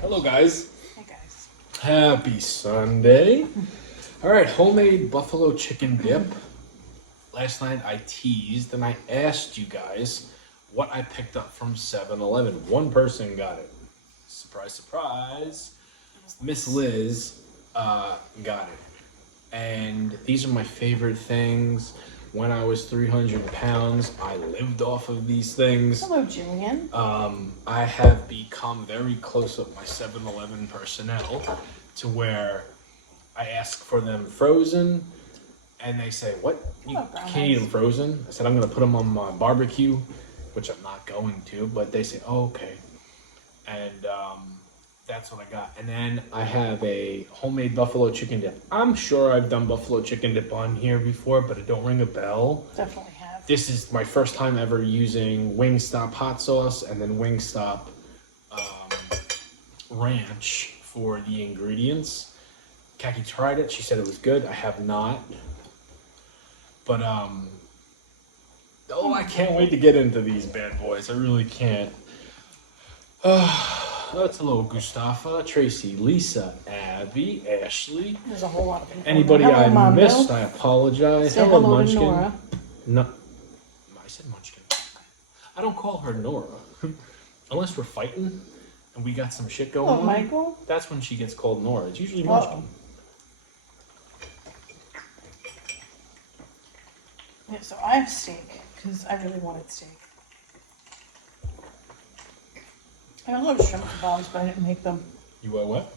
Hello, guys. Hey guys. Happy Sunday. All right, homemade buffalo chicken dip. Last night I teased and I asked you guys what I picked up from 7-Eleven. One person got it. Surprise, surprise. Miss Liz got it. And these are my favorite things. When I was 300 pounds, I lived off of these things. Hello, Julian. I have become very close with my 7-Eleven personnel to where I ask for them frozen, and they say, "What? You can't eat them frozen?" I said, "I'm going to put them on my barbecue," which I'm not going to, but they say, "Oh, okay." And that's what I got. And then I have a homemade buffalo chicken dip. I'm sure I've done buffalo chicken dip on here before, but it don't ring a bell. Definitely have. This is my first time ever using Wingstop hot sauce and then Wingstop ranch for the ingredients. Kaki tried it. She said it was good. I have not. But, I can't wait to get into these bad boys. I really can't. That's hello, Gustafa, Tracy, Lisa, Abby, Ashley. There's a whole lot of people. Anybody hello, I Mom missed, Bill. I apologize. Say hello to Nora. No, I said Munchkin. I don't call her Nora. Unless we're fighting and we got some shit going Hello, on. Michael. That's when she gets called Nora. It's usually Munchkin. Yeah, so I have steak because I really wanted steak. I love shrimp kebabs, but I didn't make them. You what?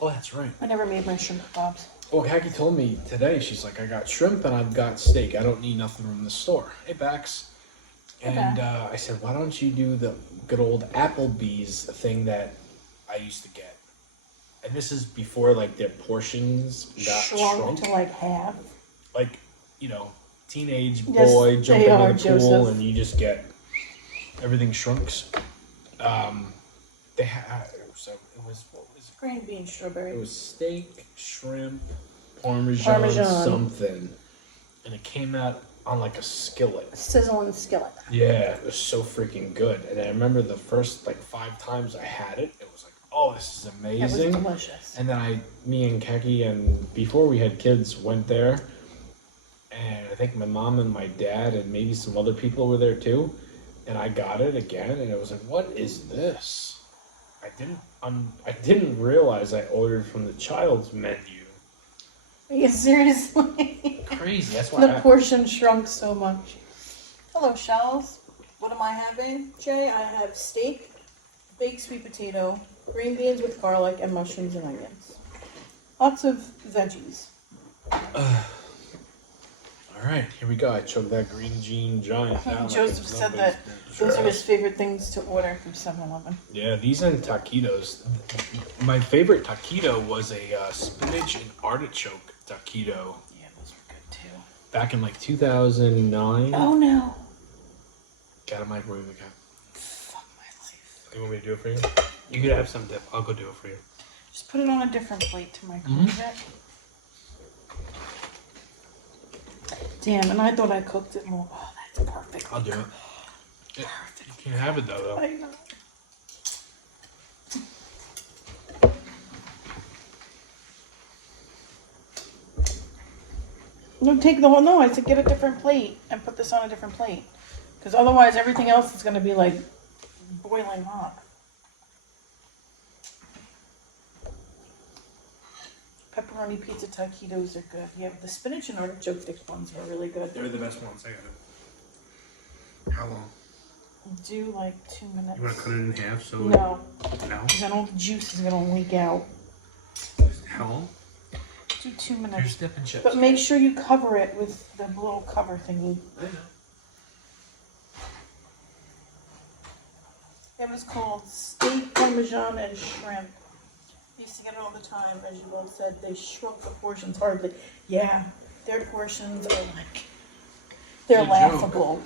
Oh, that's right. I never made my shrimp kebabs. Oh, Kaki told me today, she's like, I got shrimp and I've got steak. I don't need nothing from the store. Hey, Bax. And I said, why don't you do the good old Applebee's thing that I used to get? And this is before, like, their portions got shrunk. To, like, half. Like, teenage boy jumping in the pool Joseph. and you just get everything shrunks. They had, so it was, what was it? Green bean strawberry. It was steak, shrimp, Parmesan something. And it came out on like a skillet. Sizzling skillet. Yeah, it was so freaking good. And I remember the first like 5 times I had it, it was like, oh, this is amazing. It was delicious. And then me and Kaki, and before we had kids, went there. And I think my mom and my dad and maybe some other people were there too. And I got it again, and it was like, what is this? I didn't realize I ordered from the child's menu. Are you seriously? Crazy. That's why the portion shrunk so much. Hello, Shells. What am I having, Jay? I have steak, baked sweet potato, green beans with garlic, and mushrooms and onions. Lots of veggies. All right, here we go. I chugged that Green Jean Giant down. Joseph said that those are his favorite things to order from 7-Eleven. Yeah, these and taquitos. My favorite taquito was a spinach and artichoke taquito. Yeah, those were good too. Back in like 2009. Oh no. Got a microwave account. Fuck my life. You want me to do it for you? You could have some dip. I'll go do it for you. Just put it on a different plate to microwave it. Damn, and I thought I cooked it more. Oh, that's perfect. I'll do it. Perfect. You can't have it though. I know. No, take the whole. No, I said get a different plate and put this on a different plate, because otherwise everything else is gonna be like boiling hot. Pepperoni pizza taquitos are good. Yeah, the spinach and artichoke stick ones are really good. They're the best ones. I got it. How long? Do like 2 minutes. You want to cut it in half so? No. No. Because then all the juice is gonna leak out. How long? Do 2 minutes. Here's dip and chips. But make sure you cover it with the little cover thingy. I know. It was called steak, parmesan, and shrimp. I used to get it all the time, as you both said. They shrunk the portions horribly. Yeah, their portions are like, they're It's a laughable.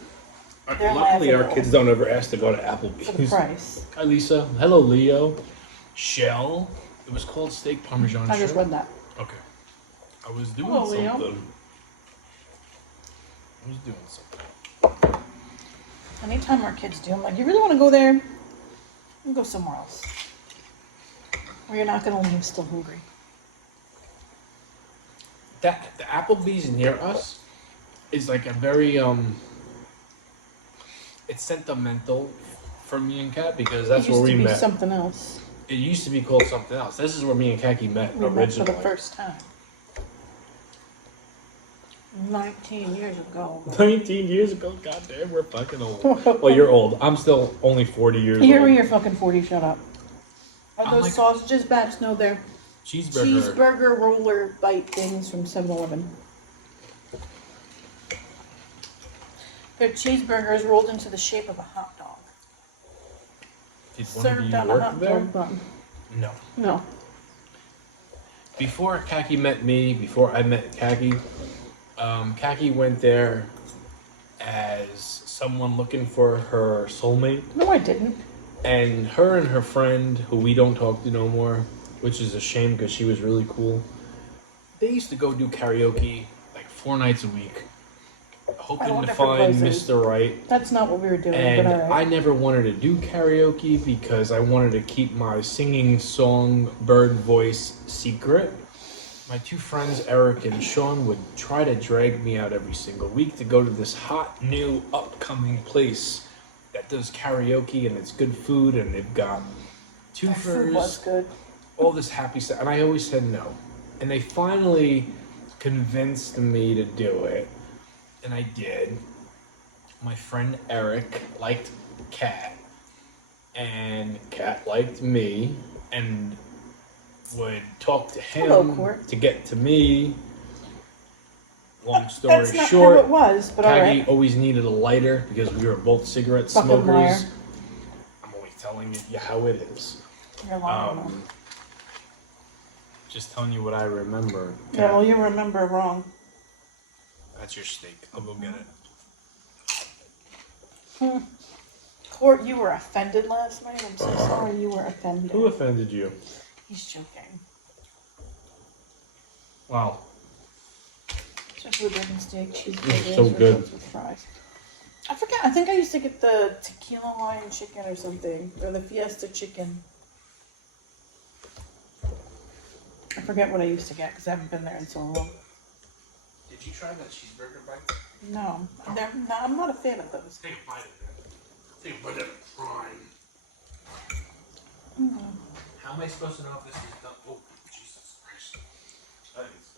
They're Luckily, our laughable. kids don't ever ask to go to Applebee's. For the price. Hi, Lisa. Hello, Leo. Shell. It was called steak parmesan I just shrimp. read that. Okay. I was doing Hello, Leo. something. I was doing something. Anytime our kids do, I'm like, you really want to go there? You can go somewhere else. Or you're not gonna leave still hungry. That the Applebee's near us is like a very it's sentimental for me and Kat because that's it where used we to be met. something else. It used to be called something else. This is where me and Kaki met We met for originally. the first time. 19 years ago. 19 years ago, goddamn, we're fucking old. Well, you're old. I'm still only 40 years You're old. you're fucking 40. Shut up. Are I'm those like- sausages batch? No, they're Cheeseburger. cheeseburger roller bite things from 7-Eleven. They're cheeseburgers rolled into the shape of a hot dog. Did one of Served you on a work hot there? dog bun. No. No. Before Kaki met me, before I met Kaki, Kaki went there as someone looking for her soulmate. No, I didn't. And her friend, who we don't talk to no more, which is a shame because she was really cool, they used to go do karaoke like 4 nights a week, hoping all to different find places. Mr. Right. That's not what we were doing, And but alright. I never wanted to do karaoke because I wanted to keep my singing songbird voice secret. My 2 friends, Eric and Sean, would try to drag me out every single week to go to this hot, new, upcoming place that does karaoke and it's good food and they've got That food was twofers, good. all this happy stuff. And I always said no. And they finally convinced me to do it. And I did. My friend Eric liked Kat. And Kat liked me. And would talk to him Hello, Court. to get to me. Long story That's not short, how it was, but Kagi alright. always needed a lighter because we were both cigarette Fucking smokers. liar. I'm always telling you how it is. You're lying. Just telling you what I remember. Yeah, well, you remember wrong. That's your steak. I'll go get it. Court, you were offended last night. I'm so sorry you were offended. Who offended you? He's joking. Wow. Especially the bacon steak, This cheeseburgers, is so good. with fries. I forget. I think I used to get the tequila wine chicken or something, or the fiesta chicken. I forget what I used to get because I haven't been there in so long. Did you try that cheeseburger bite? No, I'm not a fan of those. Take a bite of it. Take a bite of it. Prime. How am I supposed to know if this is done? Oh, Jesus Christ. I think it's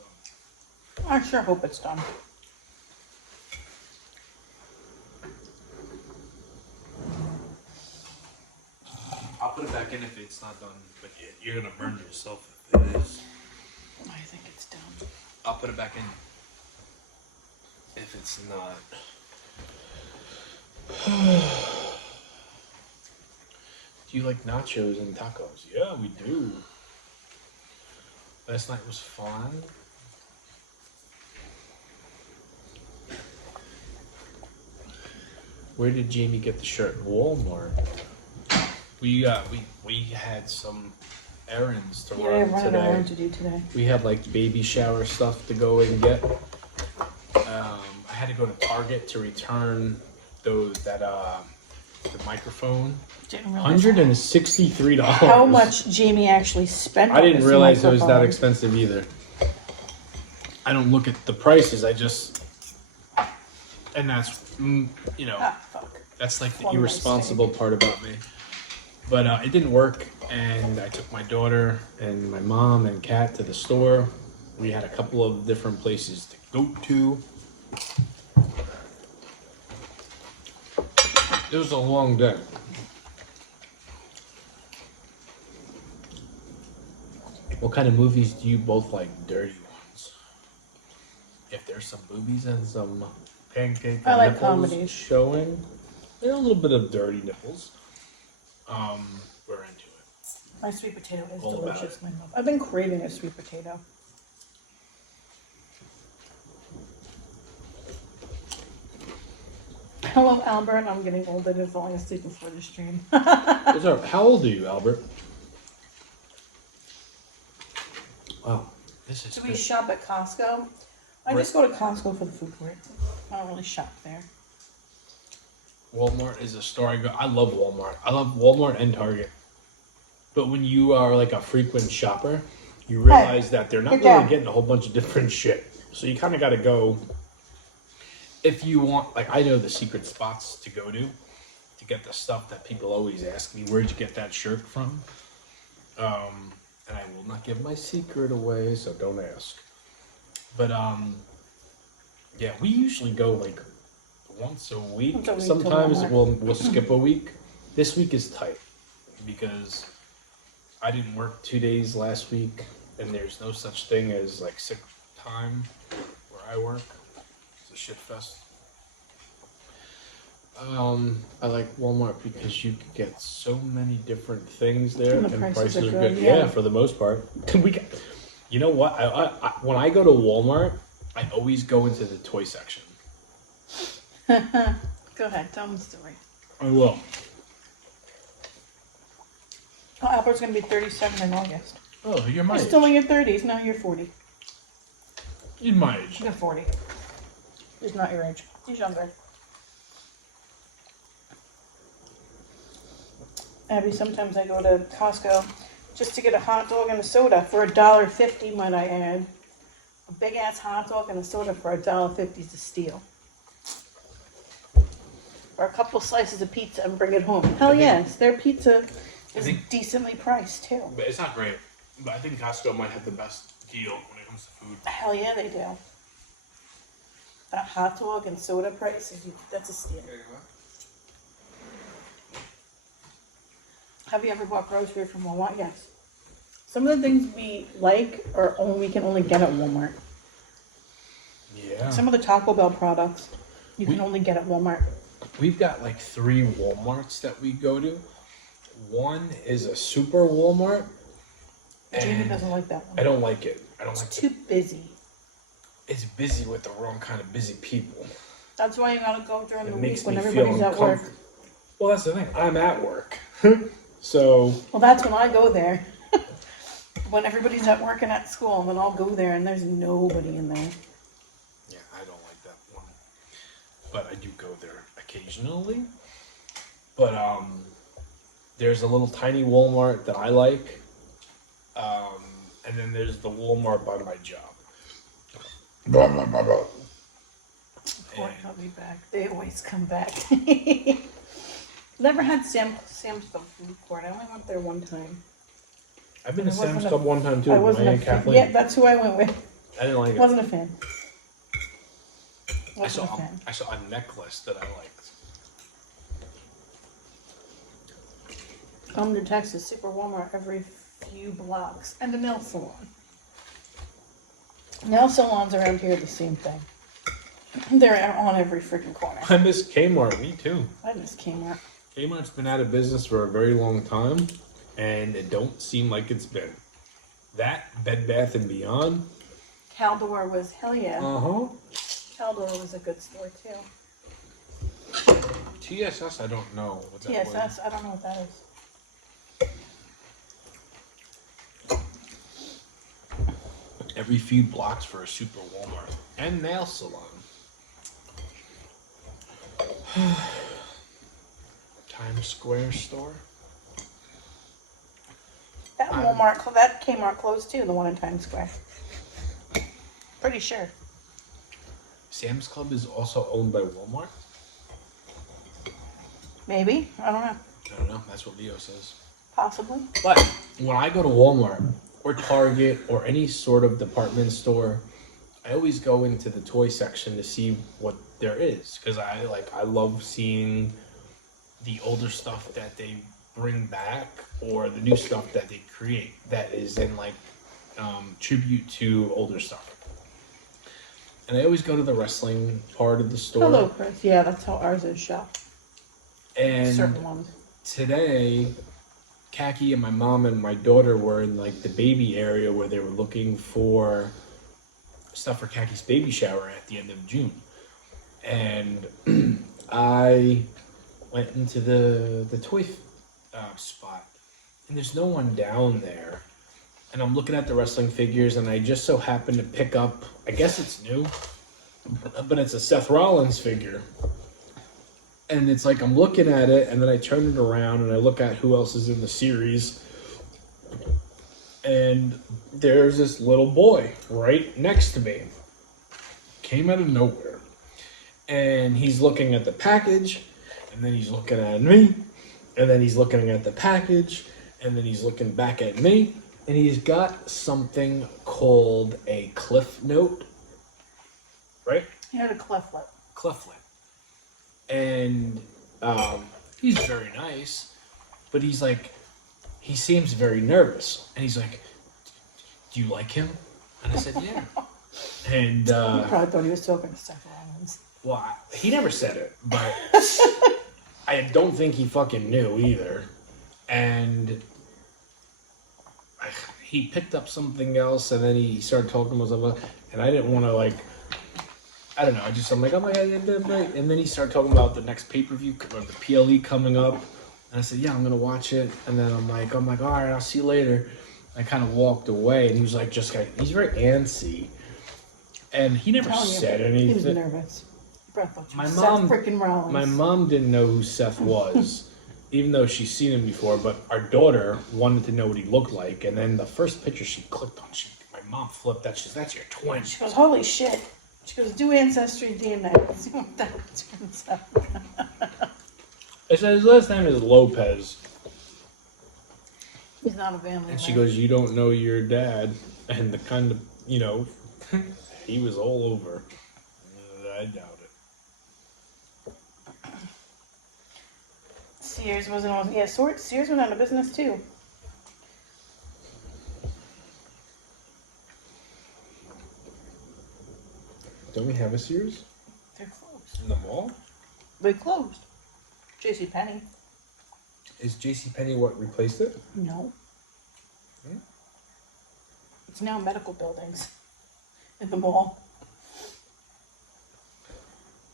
done. I sure hope it's done. I'll put it back in if it's not done, but you're gonna burn yourself if it is. I think it's done. I'll put it back in if it's not. Do you like nachos and tacos? Yeah, we do. Last night was fun. Where did Jamie get the shirt? Walmart. We had some errands to Yeah, I run have an today. errand to do today. We had like baby shower stuff to go and get. I had to go to Target to return the microphone. Didn't realize $163. how much Jamie actually spent. I on didn't this realize it was that microphone. expensive either. I don't look at the prices. And that's Ah, fuck. that's like the One irresponsible part about me. But it didn't work, and I took my daughter and my mom and Kat to the store. We had a couple of different places to go to. It was a long day. What kind of movies do you both like? Dirty ones. If there's some boobies and some pancake I like nipples comedies. showing, there are a little bit of dirty nipples. We're into it. My sweet potato is All about delicious. My love. I've been craving a sweet potato. Hello, Albert. I'm getting old and just falling asleep before the stream. What's up? How old are you, Albert? Wow, this is Do we good. shop at Costco? I just go to Costco for the food court. I don't really shop there. Walmart is a store I go. I love Walmart. I love Walmart and Target. But when you are like a frequent shopper, you realize that they're not Good really job. getting a whole bunch of different shit. So you kind of got to go if you want. Like I know the secret spots to go to get the stuff that people always ask me, where'd you get that shirt from? And I will not give my secret away, so don't ask. But yeah, we usually go like once a week. Once a week to Sometimes Walmart. we'll skip a week. This week is tight because I didn't work 2 days last week, and there's no such thing as like sick time where I work. It's a shit fest. I like Walmart because you can get so many different things there, And and the prices are good, good. yeah. Yeah, for the most part. We got, you know what? I when I go to Walmart, I always go into the toy section. Go ahead, tell them the story. I will. Oh, Albert's gonna be 37 in August. Oh, you're my You're age. still in your 30s. No, you're 40. You're my age. You're 40. He's not your age. He's younger. Abby, sometimes I go to Costco just to get a hot dog and a soda for $1.50, might I add. A big ass hot dog and a soda for $1.50 is a steal. Or a couple slices of pizza and bring it home. Hell yes, their pizza is decently priced too. But it's not great. But I think Costco might have the best deal when it comes to food. Hell yeah, they do. A hot dog and soda price, that's a steal. Have you ever bought groceries from Walmart? Yes. Some of the things we like we can only get at Walmart. Yeah. Some of the Taco Bell products you can only get at Walmart. We've got like 3 Walmarts that we go to. One is a super Walmart. Jamie And doesn't like that one. I don't like it. I don't like It's it. too busy. It's busy with the wrong kind of busy people. That's why you gotta go during It the makes week when me everybody's feel at work. uncomfortable. Well, that's the thing. I'm at work. So, Well, that's when I go there. When everybody's at work and at school, then I'll go there and there's nobody in there. yeah, I don't like that one. But I do go there occasionally. But there's a little tiny Walmart that I like. And then there's the Walmart by my job. Court, I'll be back. They always come back. Never had Sam's Club food court. I only went there one time. I've been to I wasn't Sam's a- Club one time too. I with wasn't my a Aunt fan. Kathleen. Yeah, that's who I went with. I didn't like it. Wasn't a fan. I Wasn't a fan. saw a necklace that I liked. Come to Texas, Super Walmart every few blocks. And a nail salon. Nail salons around here are the same thing. They're on every freaking corner. I miss Kmart. Me too. I miss Kmart. Kmart's been out of business for a very long time, and it don't seem like it's been. That Bed Bath and Beyond. Caldor was, hell yeah. Uh-huh. Caldor was a good store too. TSS, I don't know what that was. TSS, I don't know what that is. Every few blocks for a super Walmart and nail salon. Times Square store. That that Kmart closed too, the one in Times Square. Pretty sure. Sam's Club is also owned by Walmart. Maybe. I don't know. I don't know. That's what Leo says. Possibly. But when I go to Walmart or Target or any sort of department store, I always go into the toy section to see what there is because I love seeing the older stuff that they bring back or the new stuff that they create that is in tribute to older stuff. And I always go to the wrestling part of the store. Hello, Chris. Yeah, that's how ours is shop. And Certain ones. today, Kaki and my mom and my daughter were in the baby area where they were looking for stuff for Kaki's baby shower at the end of June. And I went into the toy spot, and there's no one down there. And I'm looking at the wrestling figures, and I just so happened to pick up, I guess it's new, but it's a Seth Rollins figure. And it's I'm looking at it, and then I turn it around, and I look at who else is in the series, And there's this little boy right next to me. Came out of nowhere. And he's looking at the package, and then he's looking at me, and then he's looking at the package, and then he's looking back at me, and he's got something called a Cliff Note, right? He had a cleft lip. Cliff Lip. And he's very nice, but he's like, he seems very nervous. And he's like, do you like him? And I said, yeah. And He probably thought he was talking to Seth Rollins. well, he never said it, but I don't think he fucking knew either. And he picked up something else, and then he started talking about something, and I didn't want to like. I don't know. I'm like, oh my god, and then he started talking about the next pay-per-view or the PLE coming up, and I said, yeah, I'm gonna watch it. And then I'm like, all right, I'll see you later. I kind of walked away, and he was like, he's very antsy, and he never said anything. He was nervous. My Seth mom, freaking Rollins. my mom didn't know who Seth was, even though she's seen him before. But our daughter wanted to know what he looked like, and then the first picture she clicked on, my mom flipped that. She's, that's your twin. She goes, holy shit. She goes, do Ancestry DNA. See what that turns out. I said his last name is Lopez, He's not a family. and she goes, you don't know your dad, and the kind of he was all over. I doubt it. Sears wasn't on. Yeah, Sears went out of business too. Don't we have a Sears They're closed. in the mall? They closed. JCPenney. Is JCPenney what replaced it? No. Hmm? It's now medical buildings in the mall.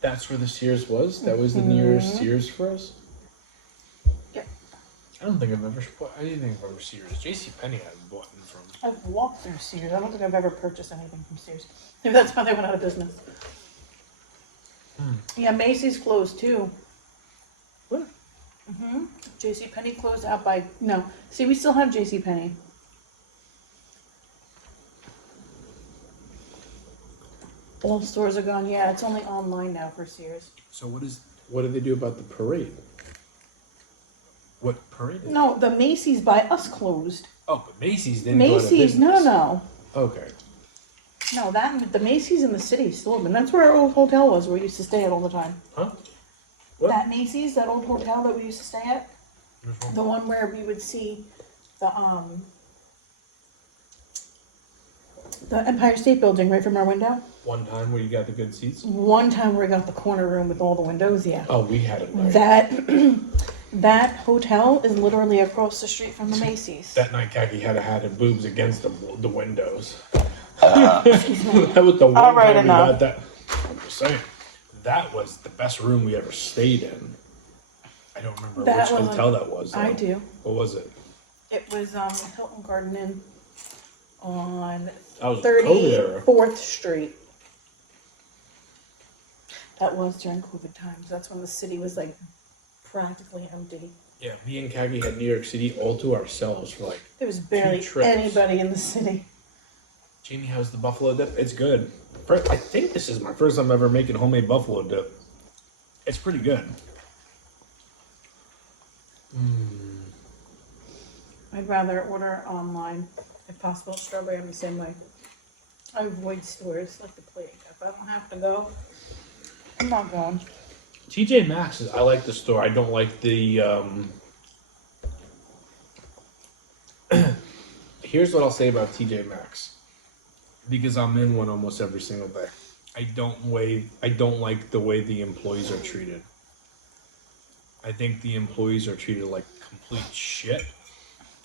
That's where the Sears was? That was the nearest Sears for us? Yeah. I don't think I've ever bought anything from Sears. JCPenney I've bought them from. I've walked through Sears. I don't think I've ever purchased anything from Sears. Maybe that's why they went out of business. Yeah, Macy's closed too. What? JCPenney closed out by... No. See, we still have JCPenney. All stores are gone. Yeah, it's only online now for Sears. So what do they do about the parade? What parade is it? No, the Macy's by us closed. Oh, but Macy's didn't go out of Macy's, business. no. Okay. No, the Macy's in the city is still open. That's where our old hotel was, where we used to stay at all the time. Huh? What? That Macy's, that old hotel that we used to stay at, the one where we would see the Empire State Building right from our window. One time where you got the good seats? One time where we got the corner room with all the windows, yeah. Oh, we had it right. That hotel is literally across the street from the Macy's. That night, Khaki had her boobs against the windows. That was the one All right, time enough. we got that. I'm just saying, that was the best room we ever stayed in. I don't remember That which was hotel that was. I though. do. What was it? It was Hilton Garden Inn on That was COVID era. 34th Street. That was during COVID times. That's when the city was like practically empty. Yeah, me and Khaki had New York City all to ourselves for like. There was barely trips. anybody in the city. Jamie, how's the buffalo dip? It's good. I think this is my first time ever making homemade buffalo dip. It's pretty good. I'd rather order online if possible. Strawberry, I'm the same way. I avoid stores like the plague. If I don't have to go, I'm not going. TJ Maxx I like the store. I don't like the. Here's what I'll say about TJ Maxx, because I'm in one almost every single day. I don't like the way the employees are treated. I think the employees are treated like complete shit,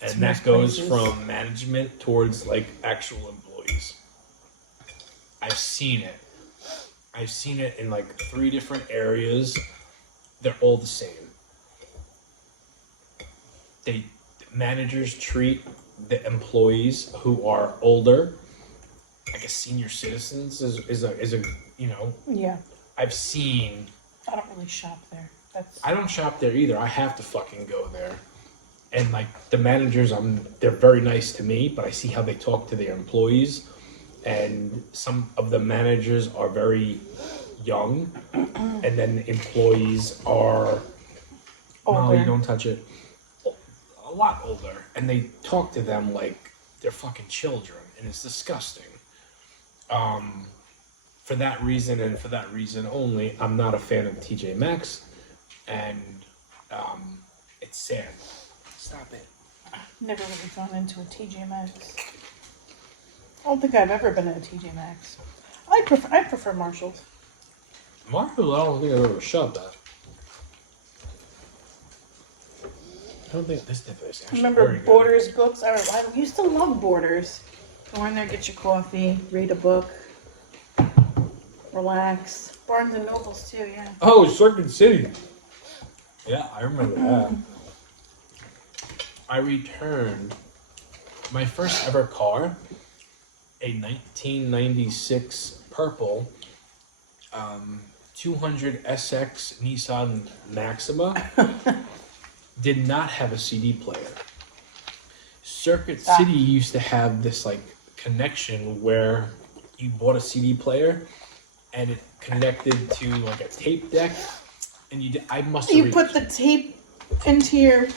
and that goes from management towards like actual employees. I've seen it. I've seen it in like 3 different areas. They're all the same. Managers treat the employees who are older, I guess senior citizens is a Yeah, I've seen. I don't really shop there. I don't shop there either. I have to fucking go there. And like the managers, they're very nice to me, but I see how they talk to their employees, and some of the managers are very young, and then the employees are Older. you don't touch it. A lot older, and they talk to them like they're fucking children, and it's disgusting. For that reason, and for that reason only, I'm not a fan of TJ Maxx, and it's sad. Stop it. Never really gone into a TJ Maxx. I don't think I've ever been at a TJ Maxx. I prefer Marshalls. Marvel, I don't think I've ever shopped at. I don't think this different is actually Remember very good. Borders books? I used to love Borders. Go in there, get your coffee, read a book, relax. Barnes and Nobles too, yeah. Oh, Circuit City. Yeah, I remember that. I returned my first ever car, a 1996 purple 200 SX Nissan Maxima. Did not have a CD player. Circuit City used to have this like connection where you bought a CD player and it connected to like a tape deck, and I must have You put the tape into your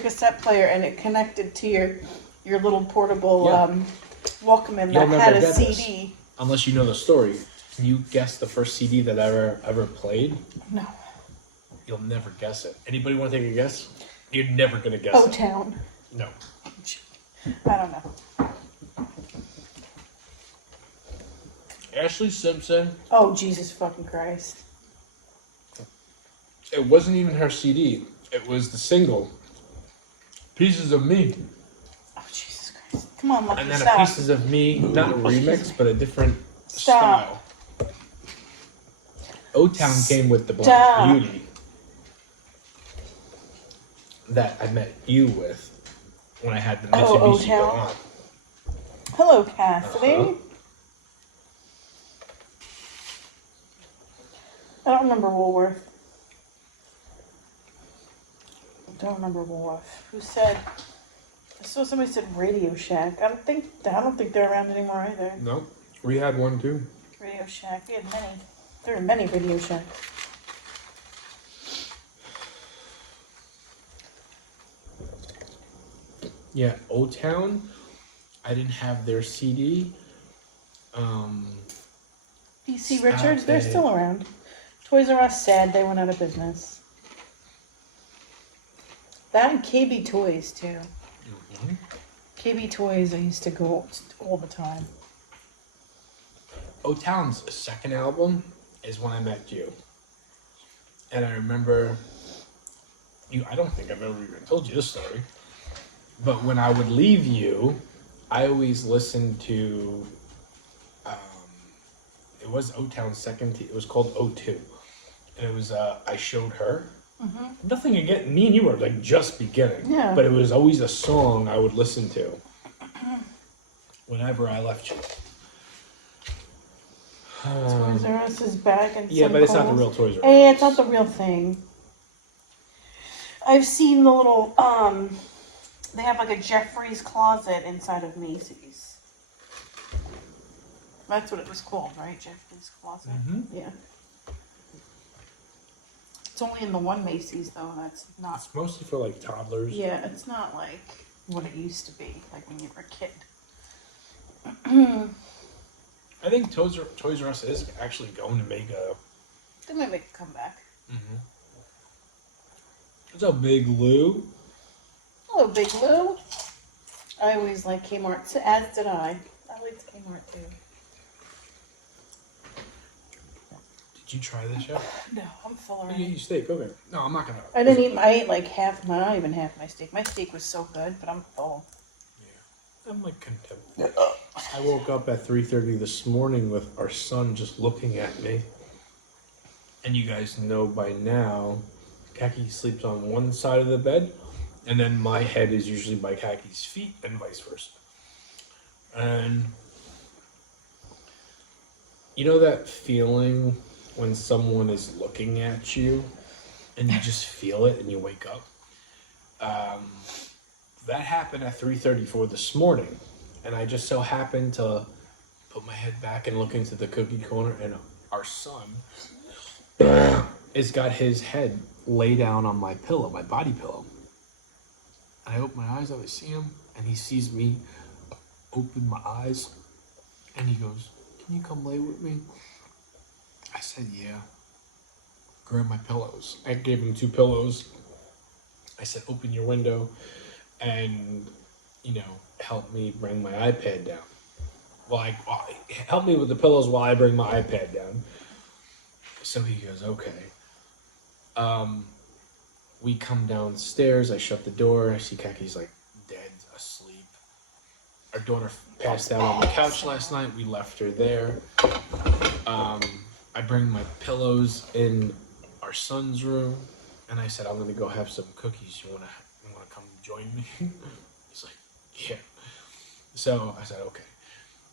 cassette player, and it connected to your little portable Walkman You'll that had never a get this. CD. Unless you know the story. Can you guess the first CD that ever played? No. You'll never guess it. Anybody want to take a guess? You're never gonna guess it. O-Town. No. I don't know. Ashley Simpson. Oh, Jesus fucking Christ. It wasn't even her CD. It was the single. Pieces of Me. Oh, Jesus Christ. Come on, Lucky, And then stop. a Pieces of Me, not a remix, but a different Stop. style. O-Town came with the Black Stop. Beauty that I met you with when I had the Mitsubishi O-Town. Galant. Hello, Cassidy. Uh-huh. I don't remember Woolworth. I don't remember Woolworth. Who said? I saw somebody said Radio Shack. I don't think they're around anymore either. No, we had one too. Radio Shack. We had many. There were many Radio Shacks. Yeah, O-Town. I didn't have their CD. DC Stop Richards, they're it. still around. Toys R Us, sad they went out of business. That and KB Toys too. KB Toys, I used to go all the time. O-Town's second album is when I met you. And I remember you, I don't think I've ever even told you this story, but when I would leave you, I always listened to, it was O-Town's second, it was called O2. And it was, I Showed Her. Mm-hmm. Nothing again, me and you were like just beginning. Yeah. But it was always a song I would listen to whenever I left you. Toys R Us is back and Yeah, but it's not the real Toys R Us. Hey, it's not the real thing. I've seen the little, they have like a Jeffrey's closet inside of Macy's. That's what it was called, right? Jeffrey's closet? Mhm. Yeah. It's only in the one Macy's though, that's not, It's mostly for like toddlers. yeah, it's not like what it used to be, like when you were a kid. I think Toys R Us is actually going to make a. They might make a comeback. What's up, Big Lou? Hello, Big Lou. I always liked Kmart, as did I. I liked Kmart too. Did you try this yet? No, I'm full You already. eat steak. Okay. No, I'm not gonna. I didn't eat. I ate like half. Not even half my steak. My steak was so good, but I'm full. Yeah. I'm like content. I woke up at 3:30 this morning with our son just looking at me. And you guys know by now, Kaki sleeps on one side of the bed, and then my head is usually by Kaki's feet, and vice versa. And you know that feeling when someone is looking at you, and you just feel it, and you wake up. That happened at 3:34 this morning, and I just so happened to put my head back and look into the cookie corner, and our son has got his head lay down on my pillow, my body pillow. I open my eyes up, I see him, and he sees me open my eyes, and he goes, "Can you come lay with me?" I said, "Yeah." Grab my pillows. I gave him 2 pillows. I said, "Open your window and, help me bring my iPad down." Help me with the pillows while I bring my iPad down. So he goes, "Okay." We come downstairs. I shut the door. I see Kaki's like dead asleep. Our daughter passed out on the couch last night. We left her there. I bring my pillows in our son's room, and I said, "I'm gonna go have some cookies. You wanna come join me?" He's like, "Yeah." So I said, "Okay."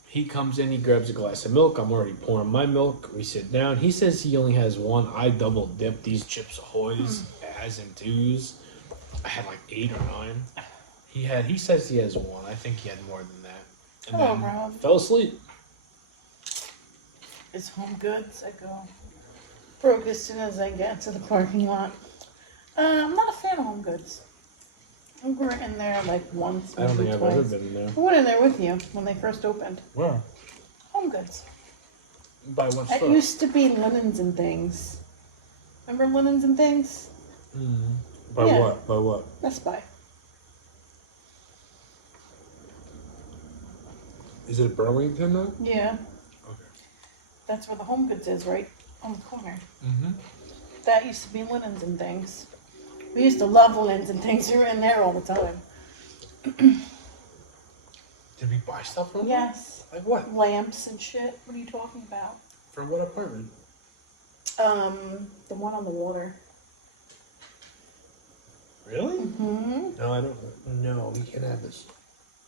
He comes in, he grabs a glass of milk. I'm already pouring my milk. We sit down. He says he only has one. I double dipped these Chips Ahoy's as in 2s. I had like 8 or 9. He says he has 1. I think he had more than that. And then Rob. fell asleep. It's Home Goods. I go broke as soon as I get to the parking lot. I'm not a fan of Home Goods. We were in there like once, I don't maybe think I've ever twice. been there. I went in there with you when they first opened. Where? Home Goods. By what It store? used to be Linens and Things. Remember Linens and Things? By Yeah. what? By what? Best Buy. Is it Burlington though? Yeah. Okay. That's where the Home Goods is, right on the corner. Mm-hmm. That used to be Linens and Things. We used to love Linens and Things. We were in there all the time. Did we buy stuff from them? Yes. Like what? Lamps and shit. What are you talking about? For what apartment? The one on the water. Really? Mm-hmm. No, I don't. No, we can't have this.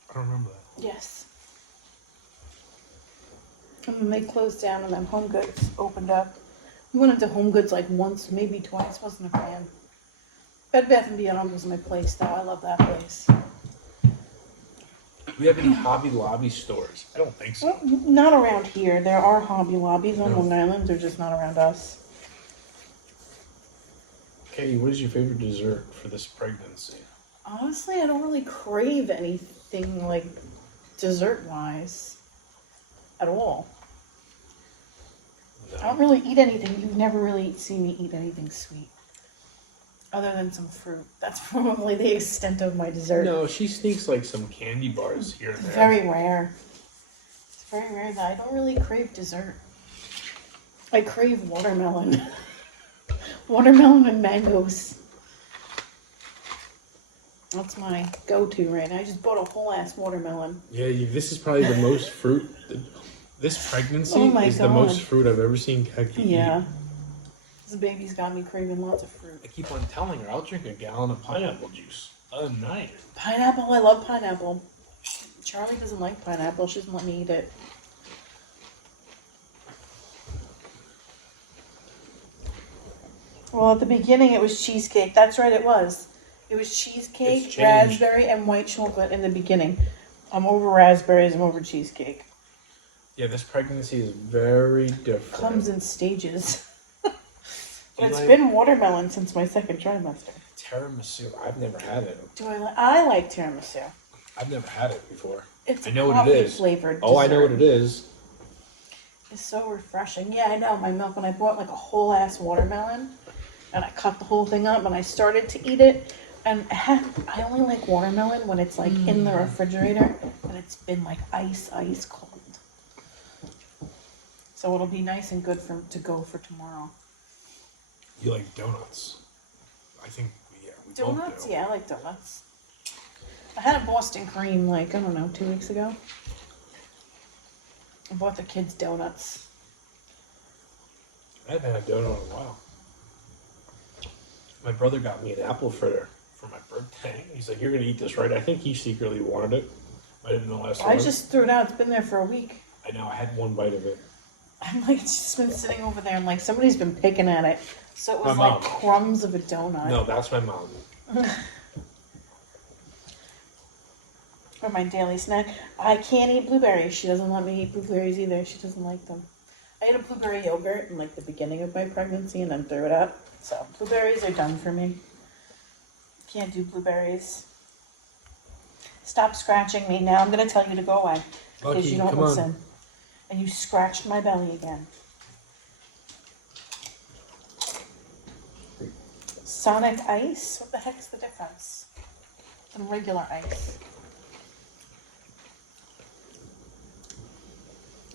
I don't remember that. Yes. And then they closed down, and then Home Goods opened up. We went into Home Goods like once, maybe twice. Wasn't a fan. Bed Bath and Beyond was my place, though. I love that place. Do we have any Hobby Lobby stores? I don't think so. Well, not around here. There are Hobby Lobbies on No. Long Island. They're just not around us. Katie, what is your favorite dessert for this pregnancy? Honestly, I don't really crave anything like dessert-wise at all. I don't really eat anything. You've never really seen me eat anything sweet. Other than some fruit. That's probably the extent of my dessert. No, she sneaks like some candy bars here and It's there. very rare. It's very rare that I don't really crave dessert. I crave watermelon. Watermelon and mangoes. That's my go-to right now. I just bought a whole ass watermelon. Yeah, this is probably the most fruit. This pregnancy Oh my is the most God. fruit I've ever seen Keki eat. Yeah. This baby's got me craving lots of fruit. I keep on telling her I'll drink a gallon of pineapple juice a night. Pineapple, I love pineapple. Charlie doesn't like pineapple. She doesn't let me eat it. Well, at the beginning it was cheesecake. That's right, it was. It was cheesecake, It's changed. raspberry, and white chocolate in the beginning. I'm over raspberries. I'm over cheesecake. Yeah, this pregnancy is very different. Comes in stages. Do you It's like been watermelon since my second trimester. tiramisu? I've never had it. I like tiramisu. I've never had it before. It's I a know what it coffee is. flavored Oh, I know dessert. what it is. It's so refreshing. Yeah, I know. My milk, when I bought like a whole ass watermelon, and I cut the whole thing up, and I started to eat it, and I only like watermelon when it's like in the refrigerator, and it's been like ice cold. So it'll be nice and good to go for tomorrow. You like donuts? I think we Donuts? both do. Yeah, I like donuts. I had a Boston cream like, I don't know, 2 weeks ago. I bought the kids donuts. I haven't had a donut in a while. My brother got me an apple fritter for my birthday. He's like, "You're gonna eat this, right?" I think he secretly wanted it. I didn't know last time. I just threw it out. It's been there for a week. I know. I had one bite of it. I'm like, it's just been sitting over there, and like somebody's been picking at it. So it was My like mom. crumbs of a donut. No, that's my mom. For my daily snack, I can't eat blueberries. She doesn't let me eat blueberries either. She doesn't like them. I ate a blueberry yogurt in like the beginning of my pregnancy and then threw it up. So blueberries are done for me. Can't do blueberries. Stop scratching me. Now I'm going to tell you to go away. Because Lucky, you don't come on. listen. And you scratched my belly again. Sonic ice? What the heck's the difference than regular ice?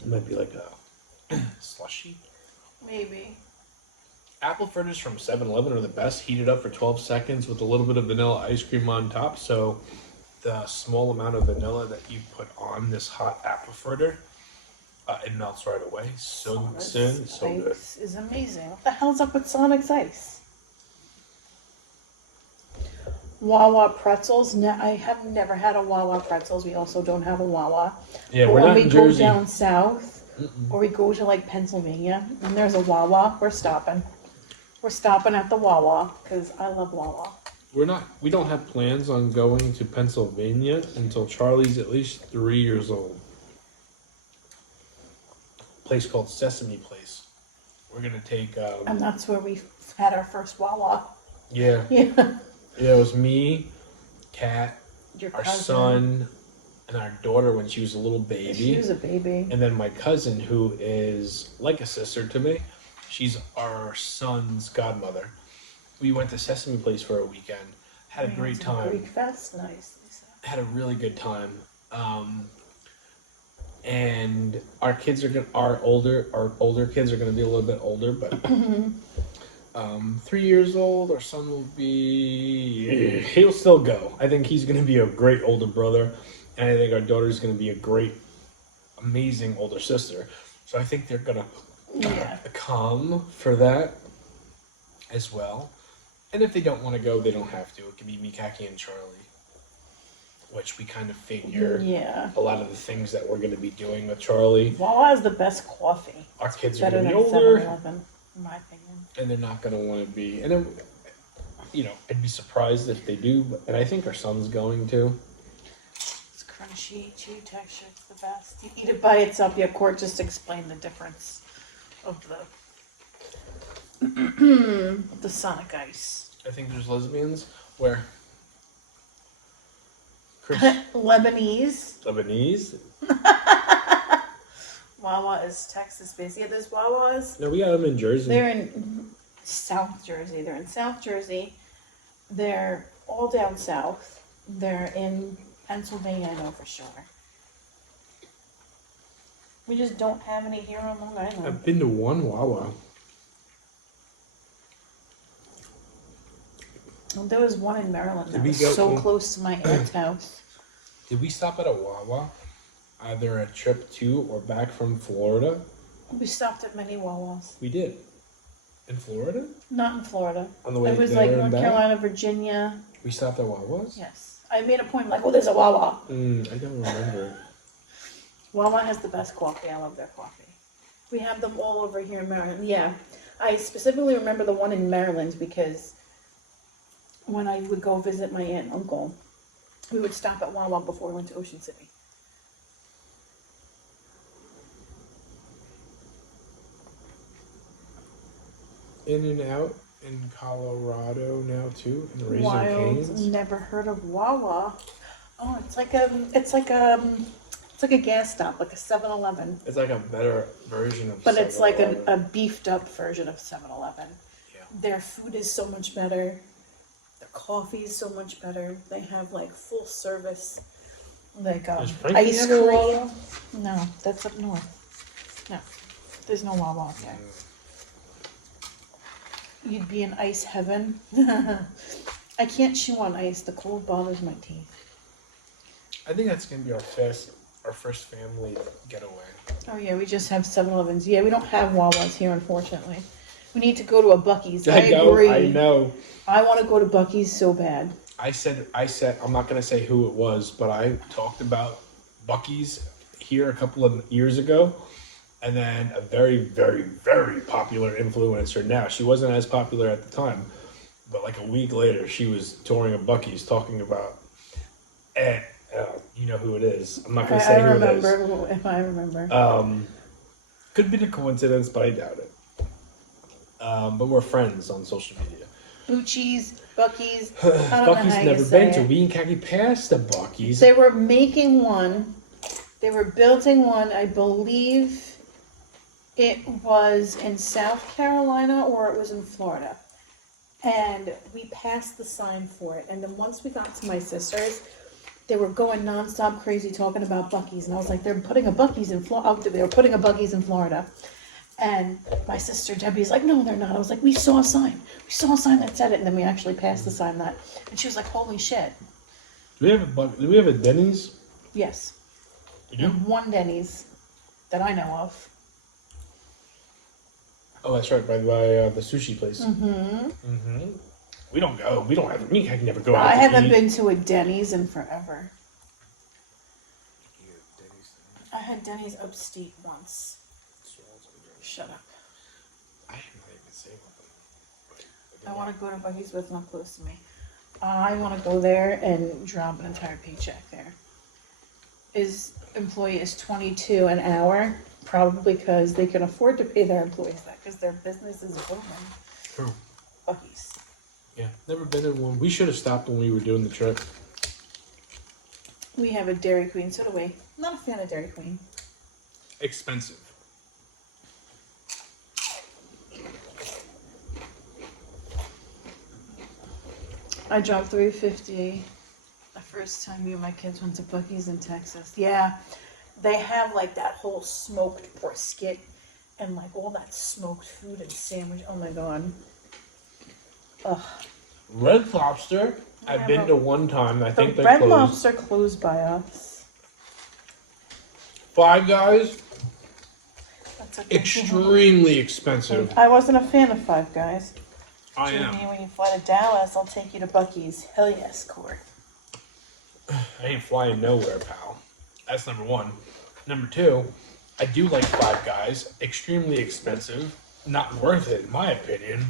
It might be like a slushy. Maybe. Apple fritters from 7-Eleven are the best, heated up for 12 seconds with a little bit of vanilla ice cream on top. So the small amount of vanilla that you put on this hot apple fritter, it melts right away. So soon, so good. Ice is amazing. What the hell's up with Sonic's ice? Wawa pretzels. I have never had a Wawa pretzels. We also don't have a Wawa. Yeah, But we're when not we in go Jersey. down south, or we go to like Pennsylvania, and there's a Wawa, we're stopping. We're stopping at the Wawa because I love Wawa. We don't have plans on going to Pennsylvania until Charlie's at least 3 years old. A place called Sesame Place. We're gonna take. And that's where we had our first Wawa. Yeah, Yeah. yeah. It was me, Kat, Your our cousin. son, and our daughter when she was a little baby. She was a baby. And then my cousin, who is like a sister to me, she's our son's godmother. We went to Sesame Place for a weekend. Had a We great went to the time. Greek Fest, nice. Had a really good time. And our kids are our older kids are gonna be a little bit older, but 3 years old, our son will be. He'll still go. I think he's gonna be a great older brother, and I think our daughter's gonna be a great, amazing older sister. So I think they're gonna come for that as well. And if they don't want to go, they don't have to. It can be me, Kaki, and Charlie, which we kind of figure Yeah. a lot of the things that we're going to be doing with Charlie. Wawa is the best coffee. Our kids are Better going to than be older, 7-Eleven, in my opinion. and they're not going to want to be. And then, I'd be surprised if they do. And I think our son's going to. It's crunchy, chewy texture. It's the best. You eat it by itself. Yeah, Court just explained the difference of the Sonic ice. I think there's lesbians where Chris Lebanese. Lebanese. Wawa is Texas-based. Yeah, there's Wawas. No, we got them in Jersey. They're in South Jersey. They're in South Jersey. They're all down south. They're in Pennsylvania, I know for sure. We just don't have any here on Long Island. I've been to one Wawa. There was one in Maryland that Did we was go- so close to my aunt's house. Did we stop at a Wawa? Either a trip to or back from Florida? We stopped at many Wawas. We did. In Florida? Not in Florida. On the way It was there like and North back? Carolina, Virginia. We stopped at Wawa's? Yes. I made a point like, oh, there's a Wawa. I don't remember. Wawa has the best coffee. I love their coffee. We have them all over here in Maryland. Yeah. I specifically remember the one in Maryland because when I would go visit my aunt and uncle, we would stop at Wawa before we went to Ocean City. In and Out in Colorado now too, in Raising Wild. Cane's. Never heard of Wawa. Oh, it's like a gas stop, like a 7-Eleven. It's like a better version of. But it's like 7-Eleven. a beefed up version of 7-Eleven. Yeah. Their food is so much better. Their coffee is so much better. They have like full service, like Does Frankie ice have a Wawa? cream. No, that's up north. No, there's no Wawa up there. You'd be in ice heaven. I can't chew on ice. The cold bothers my teeth. I think that's gonna be our first family getaway. Oh yeah, we just have 7-Elevens. Yeah, we don't have Wawas here, unfortunately. We need to go to a Buc-ee's. I agree. I know. I want to go to Buc-ee's so bad. I said, I'm not going to say who it was, but I talked about Buc-ee's here a couple of years ago. And then a very, very, very popular influencer now. She wasn't as popular at the time, but like a week later, she was touring a Buc-ee's talking about, and You know who it is. I'm not going to I say who it remember if I remember. is. Could be a coincidence, but I doubt it. But we're friends on social media. Bucky's, Bucky's. I don't know Bucky's how never you say been to. it. We and Khaki passed the Bucky's. They were making one. They were building one. I believe it was in South Carolina or it was in Florida. And we passed the sign for it. And then once we got to my sister's, they were going nonstop crazy talking about Bucky's. And I was like, they're putting a Bucky's in Florida. They were putting a Bucky's in Florida. And my sister Debbie's like, no, they're not. I was like, we saw a sign. We saw a sign that said it. And then we actually passed the sign that. And she was like, holy shit. Do we have a Denny's? Yes. You do? And one Denny's that I know of. Oh, that's right, by the sushi place. Mm-hmm. We don't go. We don't have. Me and Khaki never go out. I to haven't eat. been to a Denny's in forever. Yeah, Denny's. I had Denny's upstate once. Shut up. I haven't even seen one. I want to go to Bucky's, but it's not close to me. I want to go there and drop an entire paycheck there. His employee is $22 an hour, probably because they can afford to pay their employees that because their business is booming. True. Bucky's. Yeah, never been in one. We should have stopped when we were doing the trip. We have a Dairy Queen, so do we. Not a fan of Dairy Queen. Expensive. I dropped $3.50 the first time me and my kids went to Bucky's in Texas. Yeah, they have like that whole smoked brisket and like all that smoked food and sandwich. Oh my god. Ugh. Red Lobster. I've been to one time. I think The they're Red closed. Lobster closed by us. Five Guys. That's okay. Extremely expensive. I wasn't a fan of Five Guys. I Jamie, am. when you fly to Dallas, I'll take you to Bucky's. Hell yes, Court. I ain't flying nowhere, pal. That's number one. Number two, I do like Five Guys. Extremely expensive. Not worth it, in my opinion.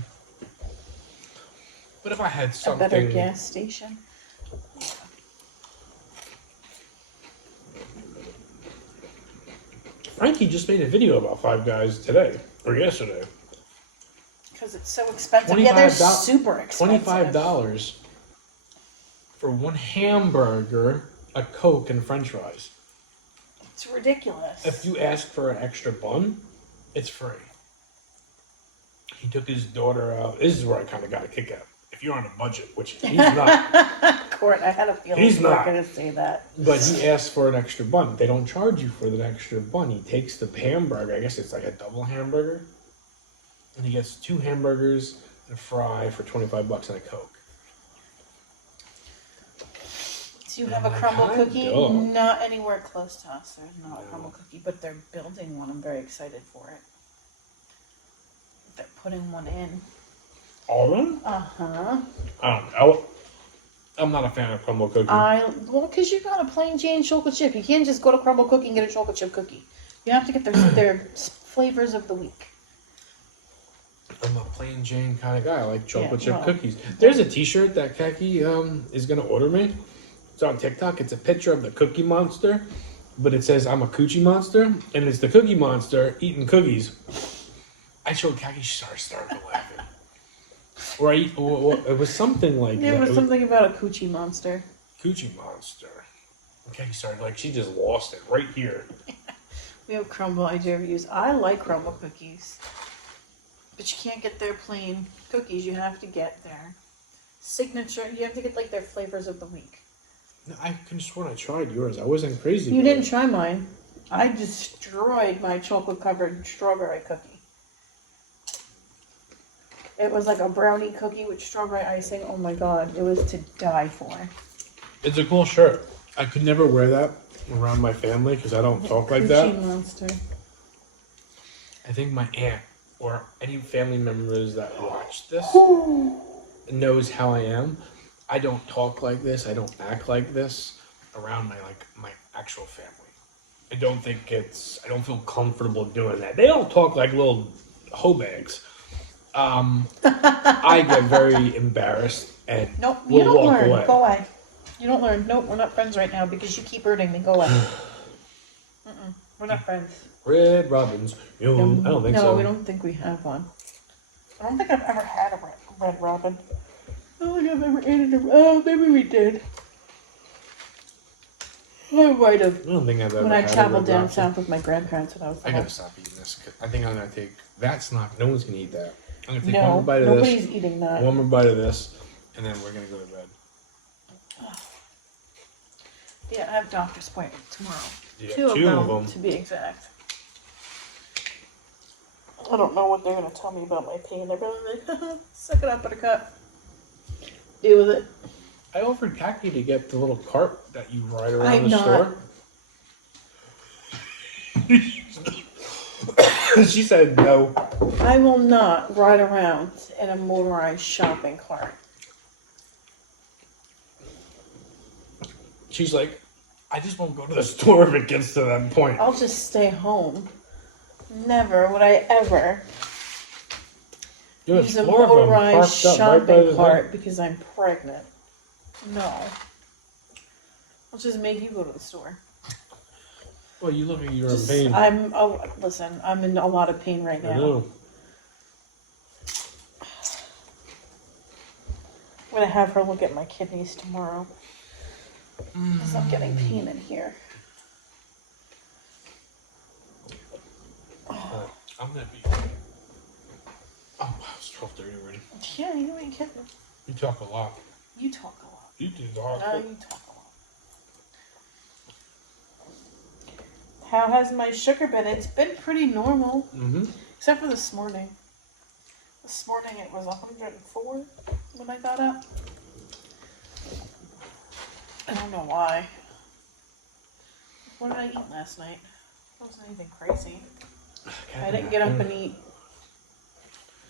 But if I had A something... better gas station. Frankie just made a video about Five Guys today. Or yesterday. Because it's so expensive. Yeah, they're $25 super expensive. $25 for one hamburger, a Coke, and french fries. It's ridiculous. If you ask for an extra bun, it's free. He took his daughter out. This is where I kind of got a kick out. If you're on a budget, which he's not. Court, I had a feeling He's you were not. going to say that. But he asked for an extra bun. They don't charge you for the extra bun. He takes the hamburger. I guess it's like a double hamburger. And he gets 2 hamburgers and a fry for $25 and a Coke. Do you have a my crumble God, cookie? dog. Not anywhere close to us. There's not a No. crumble cookie, but they're building one. I'm very excited for it. They're putting one in. All of them? Uh-huh. I don't know. I'm not a fan of crumble cookie. Well, because you got a plain Jane chocolate chip. You can't just go to Crumble Cookie and get a chocolate chip cookie. You have to get their flavors of the week. I'm a plain Jane kind of guy. I like chocolate Yeah, chip well. cookies. There's a T-shirt that Khaki is gonna order me. It's on TikTok. It's a picture of the Cookie Monster, but it says I'm a Coochie Monster, and it's the Cookie Monster eating cookies. I showed Khaki, she started laughing. Or it was something like There that. was It something about a coochie monster. Coochie Monster. Khaki started she just lost it right here. We have crumble I do use. I like crumble cookies. But you can't get their plain cookies. You have to get their signature. You have to get their flavors of the week. No, I could have sworn I tried yours. I wasn't crazy. You about didn't it. try mine. I destroyed my chocolate covered strawberry cookie. It was like a brownie cookie with strawberry icing. Oh my god, it was to die for. It's a cool shirt. I could never wear that around my family because I don't talk like that. Coochie monster. I think my aunt or any family members that watch this knows how I am. I don't talk like this. I don't act like this around my actual family. I don't feel comfortable doing that. They don't talk like little hoe bags. I get very embarrassed and Nope, you will don't walk learn. away. Go away. You don't learn. Nope, we're not friends right now because you keep hurting me. Go away. We're not friends. Red Robins. I don't think so. No, we don't think we have one. I don't think I've ever had a red robin. I don't think I've ever eaten a... Oh, maybe we did. I might have. I don't think I've ever When I had traveled a down Red south with my grandparents when I was I little. gotta stop eating this. 'Cause I think I'm gonna take. That's not. No one's gonna eat that. I'm gonna take No, one more bite of nobody's this. eating that. One more bite of this, and then we're gonna go to bed. Yeah, I have doctor's appointment tomorrow. Yeah, Two two of of them, them. to be exact. I don't know what they're going to tell me about my pain. They're probably like, suck it up, buttercup. Deal with it. I offered Kaki to get the little cart that you ride around I'm the not. store. She said no. I will not ride around in a motorized shopping cart. She's like, I just won't go to the store if it gets to that point. I'll just stay home. Never would I ever use a motorized shopping cart because I'm pregnant. No. I'll just make you go to the store. Well, you look like you're in pain. Listen, I'm in a lot of pain right I now. know. I'm going to have her look at my kidneys tomorrow. Because I'm getting pain in here. I'm gonna be. Oh wow, it's 12:30 already. Yeah, you ain't kidding. You talk a lot. You talk a lot. You do talk. No, you talk a lot. How has my sugar been? It's been pretty normal. Except for this morning. This morning it was 104 when I got up. I don't know why. What did I eat last night? It wasn't anything crazy. I didn't get up and eat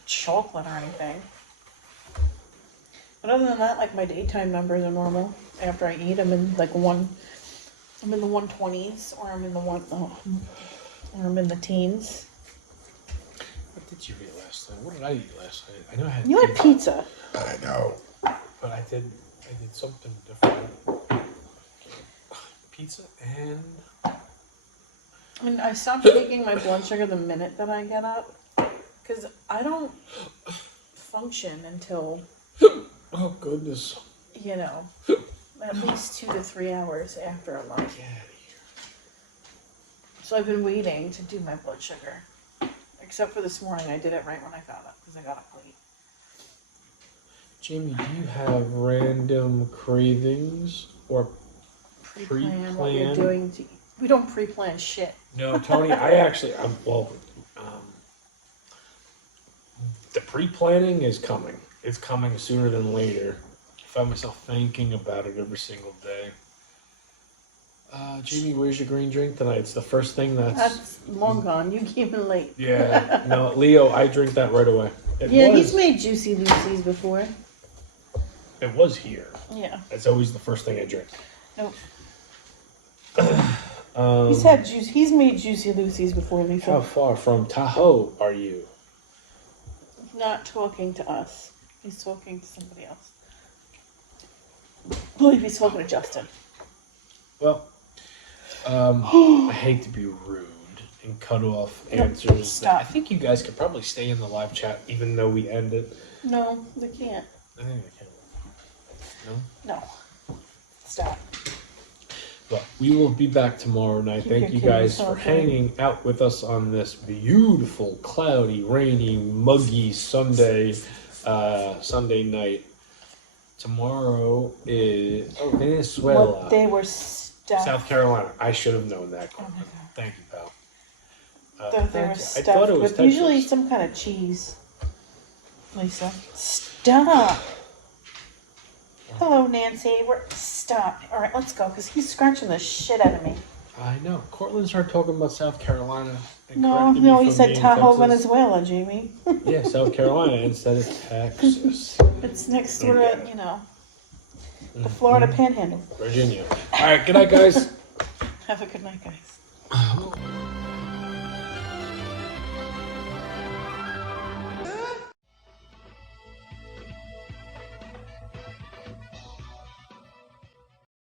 chocolate or anything. But other than that, like my daytime numbers are normal. After I eat, I'm in like I'm in the 120s, or I'm in the or I'm in the teens. What did you eat last night? What did I eat last night? I know I had. You had pizza. I know, but I did something different. Pizza and. I mean, I stopped taking my blood sugar the minute that I get up, because I don't function until, Oh goodness. you know, at least 2 to 3 hours after a lunch. Get out of here. So I've been waiting to do my blood sugar. Except for this morning, I did it right when I got up, because I got up late. Jamie, do you have random cravings or Pre-plan what you're pre-plan? doing. We don't pre-plan shit. No, Tony, I actually, the pre-planning is coming. It's coming sooner than later. I find myself thinking about it every single day. Jamie, where's your green drink tonight? It's the first thing That's long gone. You came in late. Yeah, no, Leo, I drink that right away. He's made Juicy Lucy's before. It was here. Yeah. It's always the first thing I drink. Nope. Um, He's made Juicy Lucy's before, Lisa. How far from Tahoe are you? He's not talking to us. He's talking to somebody else. I believe he's talking to Justin. Well, I hate to be rude and cut off answers. Stop. I think you guys could probably stay in the live chat even though we end it. No, they can't. I think they can. No? No. Stop. But we will be back tomorrow night. Keep Thank your you kids guys for healthy. hanging out with us on this beautiful, cloudy, rainy, muggy Sunday night. Tomorrow is Venezuela. What they were stuffed. South Carolina. I should have known that. Oh my God. Thank you, pal. That they thank were you. stuffed I thought it was with Texas. usually some kind of cheese. Lisa. Stop. Hello, Nancy. Stop. All right, let's go, because he's scratching the shit out of me. I know. Cortland started talking about South Carolina. And No, corrected me he from said being Tahoe, Texas. Venezuela, Jamie. Yeah, South Carolina instead of Texas. It's next door Yeah. to, the Florida Panhandle. Virginia. All right, good night, guys. Have a good night, guys.